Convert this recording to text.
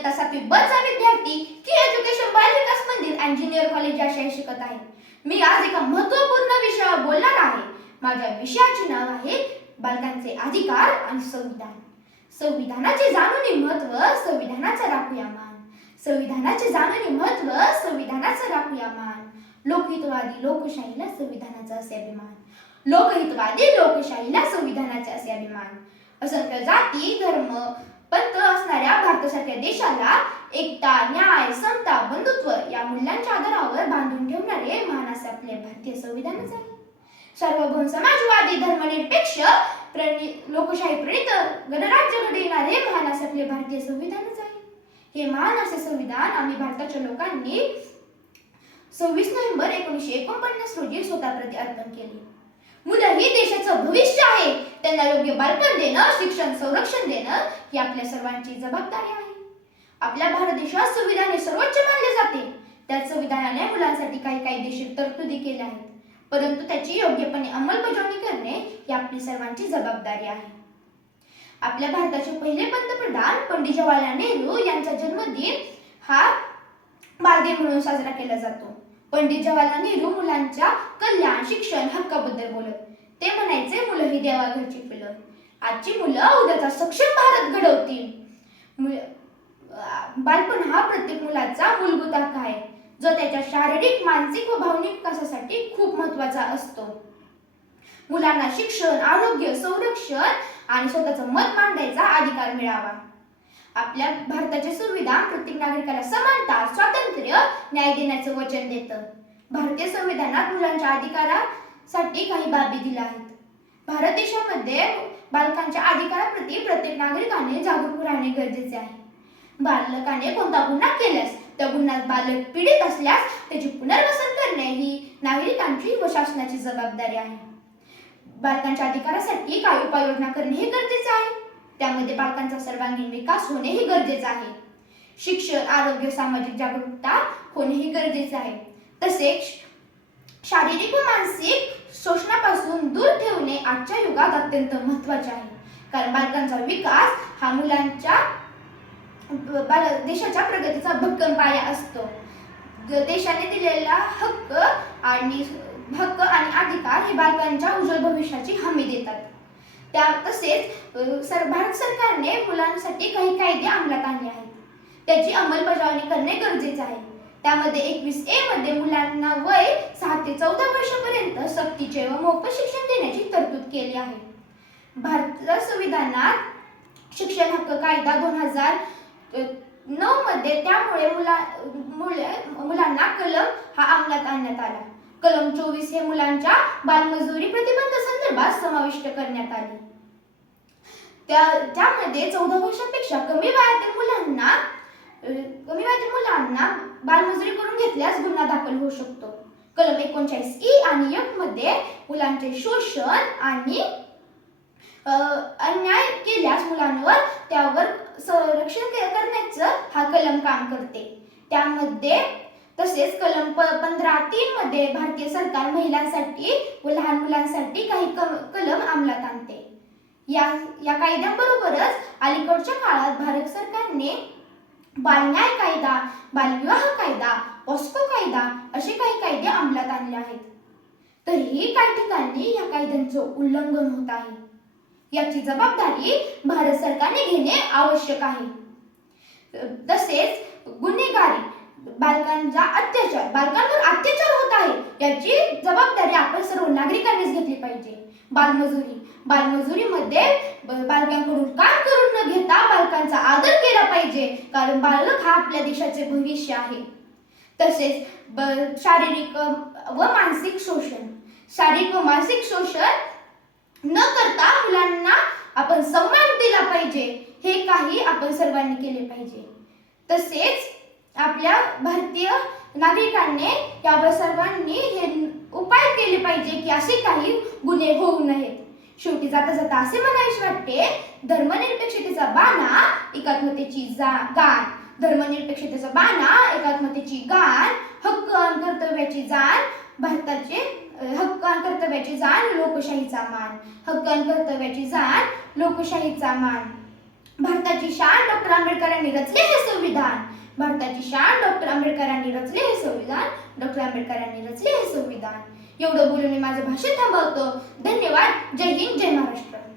इयत्ता सातवी बचा विद्यार्थी की एज्युकेशन बाल विकास मंदिर इंजिनियर कॉलेज या शाळेत शिकत आहे. मी आज एका महत्त्वपूर्ण विषयावर बोलणार आहे. माझ्या विषयाचे नाव आहे बालकांचे अधिकार आणि संविधान. संविधानाचे जाणूनी महत्त्व संविधानाचा राखूया मान संविधानाचे जाणूनी महत्त्व संविधानाचा राखूया मान लोकहितवादी लोकशाहीला संविधानाचा असे अभिमान. लोकहितवादी लोकशाहीला संविधानाचे असे अभिमान. असंख्य जाती धर्म पंत असणाऱ्या भारतासारख्या देशाला एकता न्याय समता बंधुत्व या मूल्यांच्या आधारावर बांधून ठेवणारे महान असे आपले भारतीय संविधानच आहे. सार्वभौम समाजवादी धर्मनिरपेक्ष प्रणी लोकशाही प्रणित गणराज्य घडविणारे महान असे आपले भारतीय संविधानच आहे. हे महान असे संविधान आम्ही भारताच्या लोकांनी सव्वीस नोव्हेंबर एकोणीसशे एकोणपन्नास रोजी स्वतःप्रती अर्पण केले. मुलं हे देशाचं भविष्य आहे. त्यांना योग्य बालपण देणं शिक्षण संरक्षण देणं ही आपल्या सर्वांची जबाबदारी आहे. आपल्या भारत देशात संविधान हे सर्वोच्च मानले जाते. त्या संविधानाने मुलांसाठी काही कायदेशीर तरतुदी केल्या आहेत. परंतु त्याची योग्यपणे अंमलबजावणी करणे ही आपली सर्वांची जबाबदारी आहे. आपल्या भारताचे पहिले पंतप्रधान पंडित जवाहरलाल नेहरू यांचा जन्मदिन हा बालदिन म्हणून साजरा केला जातो. पंडित जवाहरलाल नेहरू मुलांच्या कल्याण शिक्षण हक्काबद्दल बोलत. ते म्हणायचे मुलं ही देवाघरची फुलं. आजची मुलं उद्याचा सक्षम भारत घडवतील. बालपण हा प्रत्येक मुलाचा मूलभूत हक्क आहे जो त्याच्या शारीरिक मानसिक व भावनिक विकासासाठी खूप महत्त्वाचा असतो. मुलांना शिक्षण आरोग्य संरक्षण आणि स्वतःचं मत मांडायचा अधिकार मिळावा. आपल्या भारताचे संविधान प्रत्येक नागरिकाला समानता न्याय देण्याचं वचन देतं. भारतीय संविधानात मुलांच्या अधिकारासाठी काही बाबी दिल्या आहेत. भारत देशामध्ये बालकांच्या अधिकाराप्रती प्रत्येक नागरिकाने जागरूक राहणे गरजेचे आहे. बालकाने कोणता गुन्हा केल्यास त्या गुन्ह्यात बालक पीडित असल्यास त्याचे पुनर्वसन करणे ही नागरिकांची व शासनाची जबाबदारी आहे. बालकांच्या अधिकारासाठी काही उपाययोजना करणे हे गरजेचे आहे? त्यामध्ये बालकांचा सर्वांगीण विकास होणे हे गरजेचे आहे. शिक्षण आरोग्य सामाजिक जागरूकता होणेही गरजेचे आहे. तसेच शारीरिक व मानसिक शोषणापासून दूर ठेवणे आजच्या युगात अत्यंत महत्त्वाचे आहे. कारण बालकांचा विकास हा मुलांच्या बाल देशाच्या प्रगतीचा भक्कम पाया असतो. देशाने दिलेला हक्क आणि हक्क आणि अधिकार हे बालकांच्या उज्ज्वल भविष्याची हमी देतात. त्या तसेच सर भारत सरकारने मुलांसाठी काही कायदे त्याची अंमलबजावणी करणे गरजेचे आहे. त्यामध्ये एकवीस ए मध्ये मुलांना वय सहा ते चौदा वर्षापर्यंत सक्तीचे व मोफत शिक्षण देण्याची तरतूद केली आहे. भारतीय संविधानात शिक्षण हक्क कायदा दोन हजार नऊ मध्ये त्यामुळे मुला मुलांना कलम हा अंमलात आणण्यात आला. कलम चोवीस हे मुलांच्या बालमजुरी प्रतिबंध संदर्भात समाविष्ट करण्यात आले. त्या त्यामध्ये चौदा वर्षांपेक्षा कमी वयातील मुलांना अ, कमी वयातील मुलांना बालमजुरी करून घेतल्यास गुन्हा दाखल होऊ शकतो. कलम एकोणचाळीस ई आणि एफमध्ये मुलांचे शोषण आणि अन्याय केल्यास मुलांवर त्यावर संरक्षण करण्याचं हा कलम काम करते. त्यामध्ये तसेच कलम पंधरा तीन मध्ये भारतीय सरकार महिलांसाठी व लहान मुलांसाठी काही कलम अंमलात आणते. या या कायद्यांबरोबरच अलीकडच्या काळात भारत सरकारने बालन्याय कायदा बालविवाह कायदा पॉस्को कायदा असे काही कायदे अंमलात आणले आहेत. तरीही काही ठिकाणी या कायद्यांचं उल्लंघन होत आहे. याची जबाबदारी भारत सरकारने घेणे आवश्यक आहे. तसेच गुन्हेगारी बालकांचा अत्याचार बालकांवर अत्याचार होत आहे याची जबाबदारी आपण सर्व नागरिकांनीच घेतली पाहिजे. बालमजुरी बालमजुरीमध्ये बालकांकडून काम करून न घेता बालकांचा आदर केला पाहिजे कारण बालक हा आपल्या देशाचे भविष्य आहे. तसेच ब- शारीरिक व मानसिक शोषण. शारीरिक व मानसिक शोषण न करता मुलांना आपण सन्मान दिला पाहिजे. हे काही आपण सर्वांनी केले पाहिजे. तसेच आपल्या भारतीय नागरिकांनी यावर सर्वांनी हे उपाय केले पाहिजे की असे काही गुन्हे होऊ नयेत. शेवटी जाता जाता असे म्हणायचे वाटते धर्मनिरपेक्षतेचा बाणा एकात्मतेची जा गाण धर्मनिरपेक्षतेचा बाणा एकात्मतेची गाण हक्क आणि कर्तव्याची जाण भारताचे हक्क आणि कर्तव्याची जाण लोकशाहीचा मान. हक्क आणि कर्तव्याची जाण लोकशाहीचा मान. भारताची शान डॉक्टर डॉक्टर आंबेडकरांनी रचले हे संविधान. भारताची शान डॉक्टर आंबेडकरांनी रचले हे संविधान. डॉक्टर आंबेडकरांनी रचले हे संविधान. एवढं बोलून मी माझं भाषण थांबवतो. धन्यवाद. जय हिंद जय महाराष्ट्र.